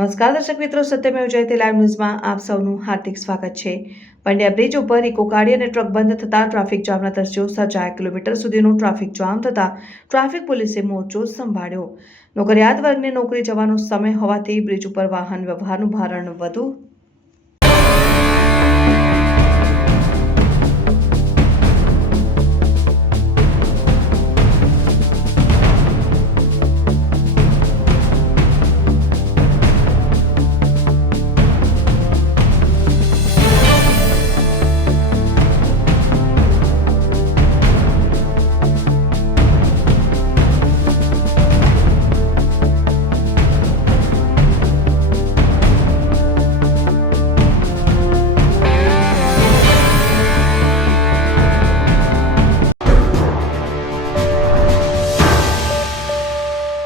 નમસ્કાર દર્શક મિત્રો, સત્યમેવ જયતે લાઈવ ન્યૂઝમાં આપ સૌનું હાર્દિક સ્વાગત છે। પંડ્યા બ્રિજ ઉપર ઇકો ગાડી અને ટ્રક બંધ થતા ટ્રાફિક જામના દ્રશ્યો સર્જાયા। કિલોમીટર સુધીનો ટ્રાફિક જામ થતા ટ્રાફિક પોલીસે મોરચો સંભાળ્યો। નોકરિયાત વર્ગને નોકરી જવાનો સમય હોવાથી બ્રિજ ઉપર વાહન વ્યવહારનું ભારણ વધુ